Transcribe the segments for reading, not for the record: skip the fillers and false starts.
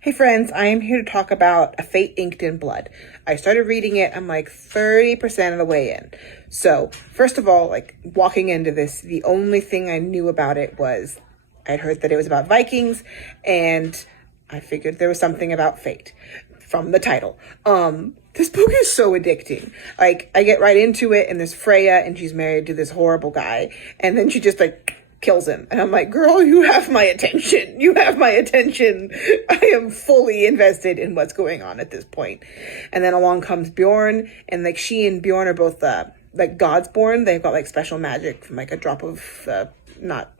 Hey friends, I am here to talk about A Fate Inked in Blood. I started reading it, I'm like 30% of the way in. So, first of all, like walking into this, the only thing I knew about it was I'd heard that it was about Vikings, and I figured there was something about fate from the title. This book is so addicting. Like, I get right into it, and there's Freya, and she's married to this horrible guy, and then she just like kills him. And I'm like, girl, you have my attention. You have my attention. I am fully invested in what's going on at this point. And then along comes Bjorn, and like she and Bjorn are both like gods born. They've got like special magic from like a drop of not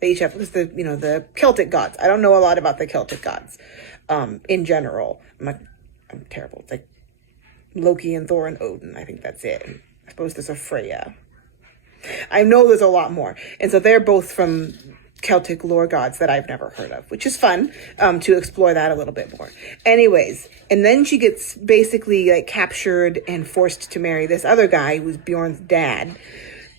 they each have the Celtic gods. I don't know a lot about the Celtic gods in general. I'm terrible. It's like Loki and Thor and Odin. I think that's it. I suppose there's a Freya. I know there's a lot more. And so they're both from Celtic lore gods that I've never heard of, which is fun to explore that a little bit more. Anyways, and then she gets basically like captured and forced to marry this other guy who's Bjorn's dad,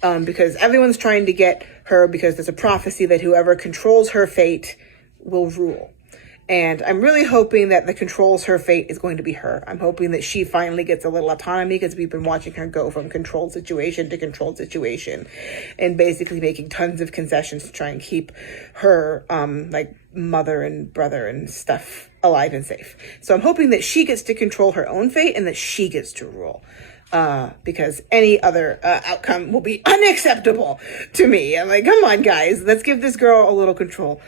because everyone's trying to get her because there's a prophecy that whoever controls her fate will rule. And I'm really hoping that the controls her fate is going to be her. I'm hoping that she finally gets a little autonomy, because we've been watching her go from controlled situation to controlled situation and basically making tons of concessions to try and keep her like mother and brother and stuff alive and safe. So I'm hoping that she gets to control her own fate and that she gets to rule. Because any other outcome will be unacceptable to me. I'm like, come on, guys, let's give this girl a little control.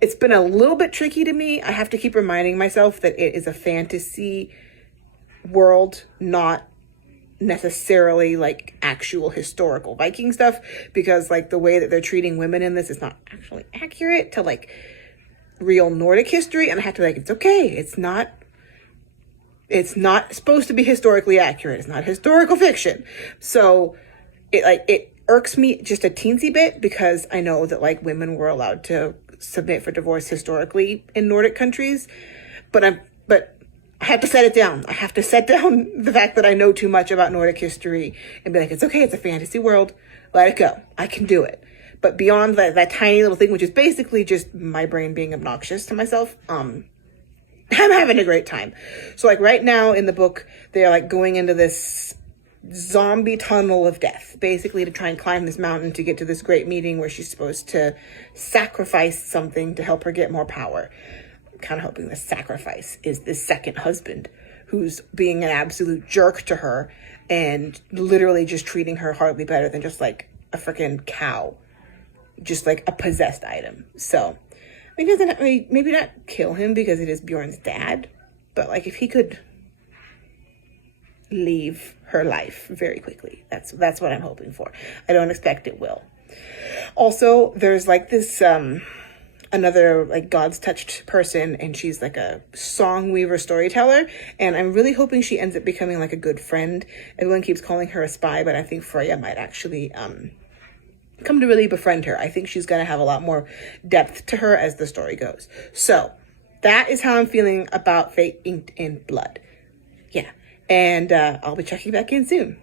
It's been a little bit tricky to me. I have to keep reminding myself that it is a fantasy world, not necessarily like actual historical Viking stuff, because like the way that they're treating women in this is not actually accurate to like real Nordic history. And I have to be like, it's okay. It's not supposed to be historically accurate. It's not historical fiction. So it irks me just a teensy bit, because I know that like women were allowed to submit for divorce historically in Nordic countries, but I have to set it down. I have to set down the fact that I know too much about Nordic history and be like, it's okay, it's a fantasy world, let it go, I can do it. But beyond that tiny little thing, which is basically just my brain being obnoxious to myself, I'm having a great time. So like right now in the book, they're like going into this zombie tunnel of death, basically to try and climb this mountain to get to this great meeting where she's supposed to sacrifice something to help her get more power. I'm kind of hoping the sacrifice is this second husband who's being an absolute jerk to her and literally just treating her hardly better than just like a freaking cow, just like a possessed item. So maybe not kill him because it is Bjorn's dad, but like if he could leave her life very quickly. That's what I'm hoping for. I don't expect it will. Also, there's like this another like God's touched person, and she's like a song weaver storyteller, and I'm really hoping she ends up becoming like a good friend. Everyone keeps calling her a spy, but I think Freya might actually come to really befriend her. I think she's gonna have a lot more depth to her as the story goes. So that is how I'm feeling about Fate Inked in Blood. Yeah. And I'll be checking back in soon.